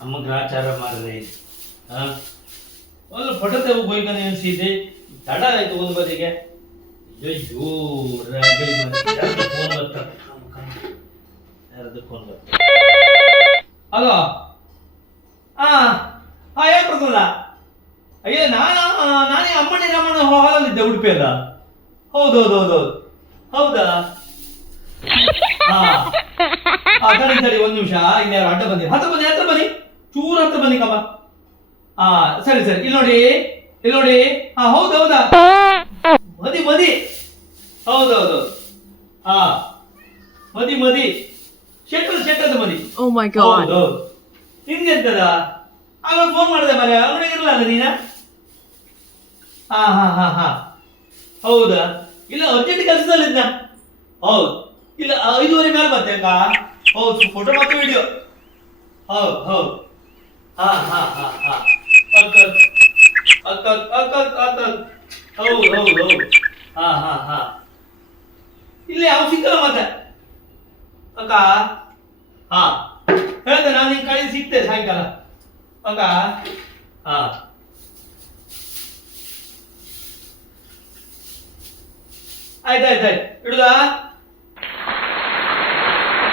ನಮ್ಮ ಗ್ರಾಚಾರ ಮಾಡಿದೆ. ಒಂದು ಪಟತೆ ಹೋಯ್ಕೊಂಡು ಅನಿಸಿದೆ ತಡ ಆಯ್ತು ಒಂದು ಬದಿಗೆ. ಅಯ್ಯೋ ಫೋನ್ ಬರ್ತ? ಫೋನ್ ಬರ್ತ? ಹಲೋ? ಹಾ ಹಾ ಏನು ಪ್ರಸನ್ನ ಅಯ್ಯೋ, ನಾನು, ನಾನೇ ಅಮ್ಮಣ್ಣಿ ರಾಮಣ್ಣ ಹಾಲಲ್ಲಿದ್ದೆ ಉಡುಪಿಯಲ್ಲ. ಹೌದು ಹೌದು ಹೌದು. ಹೌದು? ಒಂದ್ ತಡಿ ಒಂದು ನಿಮಿಷ. ಇನ್ಯಾರು ಯಾರು ಅಡ್ಡ ಬನ್ನಿ ಹತ್ರ ಬನ್ನಿ ಹತ್ರ ಬನ್ನಿ. ಚೂರು ಹತ್ರ ಬನ್ನಿ ಕಮ್ಮ ಆ ಸರಿ ಸರಿ. ಇಲ್ಲಿ ನೋಡಿ ಇಲ್ಲಿ ನೋಡಿ. ಹಾ ಹೌದು ಹೌದಾ? ಮದಿ ಮದಿ. ಹೌದು ಹೌದು ಹಾ ಮದಿ ಮದಿ. ಶೆಟ್ಟದ ಶೆಟ್ಟದ ಮದಿ ಓ ಮೈ ಗಾಡ್ ಹೌದು ಹಿಂಗೆಂತದ? ಆಗ ಫೋನ್ ಮಾಡಿದೆ ಮನೆ ಅವನಿಗೆ ಇರಲ್ಲ ನೀನ? ಹಾ ಹಾ ಹಾ ಹಾ. ಹೌದಾ? ಇಲ್ಲ ಅರ್ಜೆಂಟ್ ಕೆಲಸದಲ್ಲಿದ್ದ ಹೌದು. ಇಲ್ಲ ಐದುವರೆ ಮೇಲೆ ಅಕ್ಕ. ಹೌದು ಫೋಟೋ ಮತ್ತು ವಿಡಿಯೋ ಹೌದು ಹೌದು. ಹಾ ಹಾ ಹಾ ಹಾ. ಅಕ್ಕ ಅಕ್ಕ ಅಕ್ಕ ಅಕ್ಕ ಹೌದು ಹೌದು ಹೌದು. ಹಾ ಹಾ ಹಾ. ಇಲ್ಲಿ ಯಾವ ಸಿಕ್ಕಲ್ಲ ಮತ್ತೆ. ಅಕ್ಕ? ಹಾ. ಹೇಳ್ದೆ, ನಾನು ನಿನ್ ಕಡೆ ಸಿಗ್ತೆ ಸಾಯಂಕಾಲ. ಅಕ್ಕ? ಹಾ. ಆಯ್ತಾಯ್ತಾಯ್ತು ಇಡುದಾ?